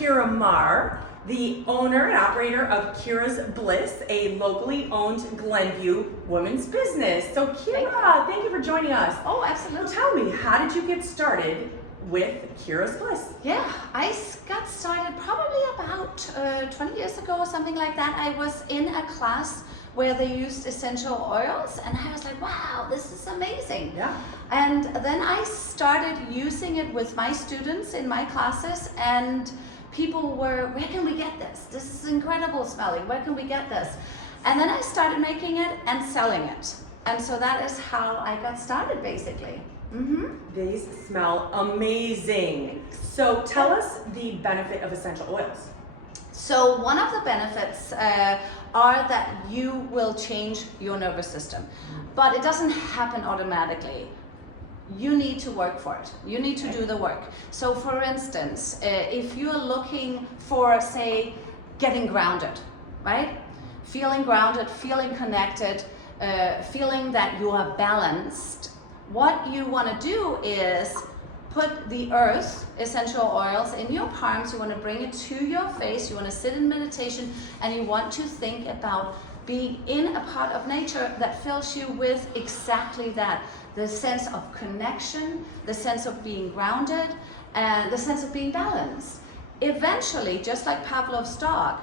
𝐶𝐞𝐚, the owner and operator of Kira's Bliss, a locally owned Glenview women's business. So Kira, thank you for joining us. Oh, absolutely. So tell me, how did you get started with Kira's Bliss? Yeah, I got started probably about 20 years ago or something like that. I was in a class where they used essential oils and I was like, wow, this is amazing. Yeah. And then I started using it with my students in my classes, and people were, where can we get this? This is incredible smelling, where can we get this? And then I started making it and selling it. And so that is how I got started, basically. These smell amazing. So tell us the benefit of essential oils. So one of the benefits are that you will change your nervous system, but it doesn't happen automatically. You need to work for it. You need to do the work. So for instance, if you're looking for, say, getting grounded, right? Feeling grounded, feeling connected, feeling that you are balanced, what you want to do is put the earth essential oils in your palms. You want to bring it to your face. You want to sit in meditation, and you want to think about being in a part of nature that fills you with exactly that. The sense of connection, the sense of being grounded, and the sense of being balanced. Eventually, just like Pavlov's dog,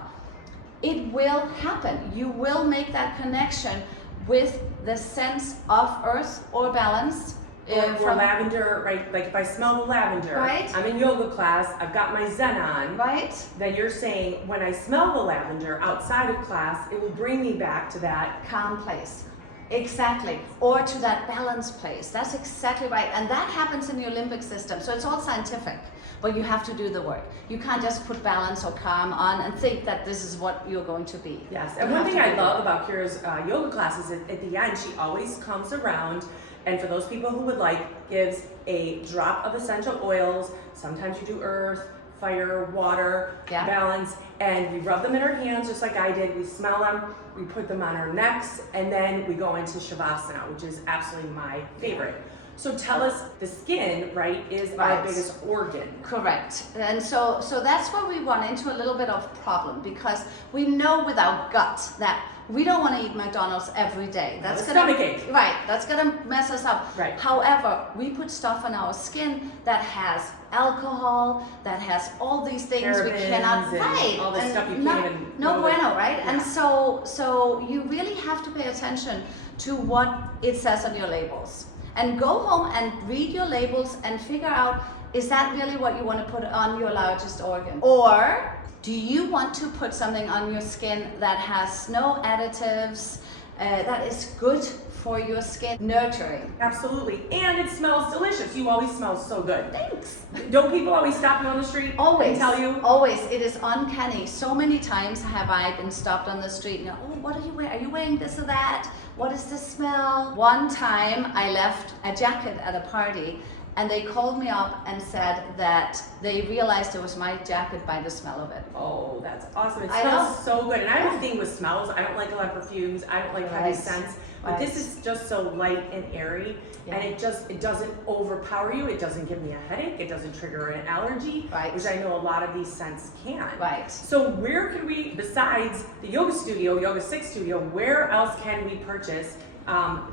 it will happen. You will make that connection with the sense of earth or balance. Or lavender, right? Like if I smell the lavender, right. I'm in yoga class, I've got my Zen on, right? Then you're saying when I smell the lavender outside of class, it will bring me back to that calm place. Exactly, or to that balanced place. That's exactly right, and that happens in your limbic system. So it's all scientific, but you have to do the work. You can't just put balance or calm on and think that this is what you're going to be. Yes, and one thing I love about Kira's yoga classes is at the end, she always comes around, and for those people who would like, gives a drop of essential oils. Sometimes you do earth, fire, water, balance, and we rub them in our hands just like I did. We smell them, we put them on our necks, and then we go into Shavasana, which is absolutely my favorite. So tell us, the skin, right, is our biggest organ. Correct. And so that's where we run into a little bit of problem, because we know with our gut that we don't want to eat McDonald's every day. That's stomachache. Right, that's gonna mess us up. Right. However, we put stuff on our skin that has alcohol, that has all these things parabens we cannot, and all this stuff you can't even no bueno, right? Yeah. And so you really have to pay attention to what it says on your labels. And go home and read your labels and figure out, is that really what you want to put on your largest organ? Or do you want to put something on your skin that has no additives, that is good for your skin, nurturing? Absolutely, and it smells delicious. You always smell so good. Thanks. Don't people always stop you on the street Always. and tell you? Always. It is uncanny. So many times have I been stopped on the street and go, oh, what are you wearing? Are you wearing this or that? What is the smell? One time I left a jacket at a party, and they called me up and said that they realized it was my jacket by the smell of it. Oh, that's awesome. It smells so good. And I have a thing with smells. I don't like a lot of perfumes. I don't like heavy scents. But this is just so light and airy. And it doesn't overpower you. It doesn't give me a headache. It doesn't trigger an allergy, which I know a lot of these scents can. Right. So where can we, besides the yoga studio, Yoga Six Studio, where else can we purchase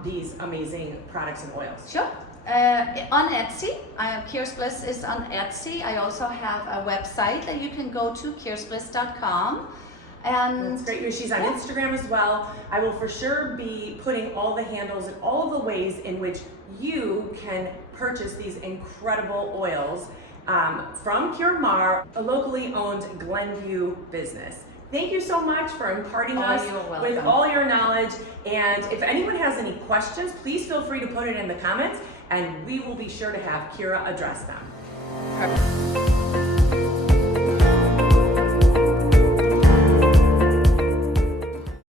these amazing products and oils? Sure. On Etsy, Kira's Bliss is on Etsy. I also have a website that you can go to, 𝐶𝐞𝐚𝐫𝐧. And that's great. She's on Instagram as well. I will for sure be putting all the handles and all the ways in which you can purchase these incredible oils from 𝐶𝐞𝐚, a locally owned Glenview business. Thank you so much for imparting us with all your knowledge. And if anyone has any questions, please feel free to put it in the comments, and we will be sure to have Kira address them. Perfect.